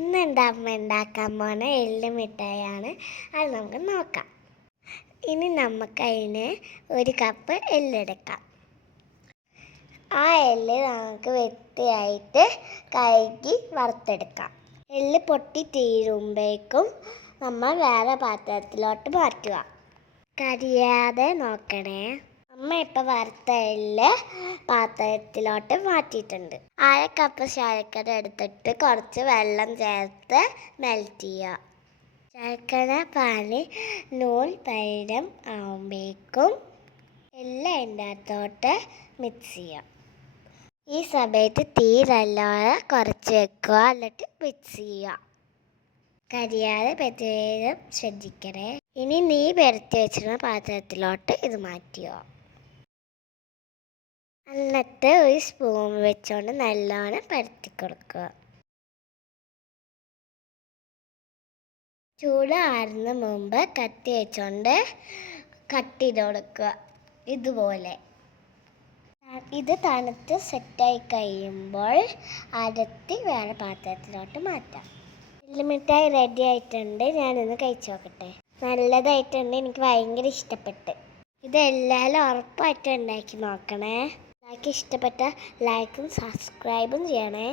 ഇന്ന് എന്റെ അമ്മ ഉണ്ടാക്കാൻ പോണ? എള്ള് മിഠായിയാണ്. അത് നമുക്ക് നോക്കാം. ഇനി നമുക്ക് അതിന് ഒരു കപ്പ് എള്ളെടുക്കാം ആ എല്ല് നമുക്ക് വെട്ടിയായിട്ട് കഴുകി വറുത്തെടുക്കാം. എള്ള് പൊട്ടി തീരുമ്പോഴേക്കും നമ്മൾ വേറെ പാത്രത്തിലോട്ട് മാറ്റുക. കരിയാതെ നോക്കണേ. അമ്മ ഇപ്പം വറുത്ത എള്ള് പാത്രത്തിലോട്ട് മാറ്റിയിട്ടുണ്ട്. അര കപ്പ് ശർക്കര എടുത്തിട്ട് കുറച്ച് വെള്ളം ചേർത്ത് മെൽറ്റ് ചെയ്യുക. ശർക്കര പാനി നൂൽ പൈരം ആവുമ്പോഴേക്കും എല്ലാം അതിന്റെ അകത്തോട്ട് മിക്സ് ചെയ്യുക. ഈ സമയത്ത് തീരല്ലാതെ കുറച്ച് വെക്കുക. എന്നിട്ട് മിക്സ് ചെയ്യുക. കരിയാതെ പ്രത്യേകം ശ്രദ്ധിക്കണേ. ഇനി നീ പെരുത്തി വെച്ചിരുന്ന പാത്രത്തിലോട്ട് ഇത് മാറ്റിയോ എന്നിട്ട് ഒരു സ്പൂൺ വെച്ചുകൊണ്ട് നല്ലോണം പരത്തി കൊടുക്കുക. ചൂട് ആറുന്ന മുമ്പ് കത്തി വെച്ചുകൊണ്ട് കട്ട് ചെയ്ത് കൊടുക്കുക. ഇതുപോലെ. ഇത് തണുത്ത് സെറ്റായി കഴിയുമ്പോൾ അരത്തി വേറെ പാത്രത്തിലോട്ട് മാറ്റാം. എള്ളുമിഠായി റെഡി ആയിട്ടുണ്ട്. ഞാനൊന്ന് കഴിച്ചു നോക്കട്ടെ. നല്ലതായിട്ടുണ്ട്. എനിക്ക് ഭയങ്കര ഇഷ്ടപ്പെട്ട്. ഇത് എല്ലാവരും ഉറപ്പായിട്ടും ഉണ്ടാക്കി നോക്കണേ. ഉണ്ടാക്കി ഇഷ്ടപ്പെട്ട ലൈക്കും സബ്സ്ക്രൈബും ചെയ്യണേ.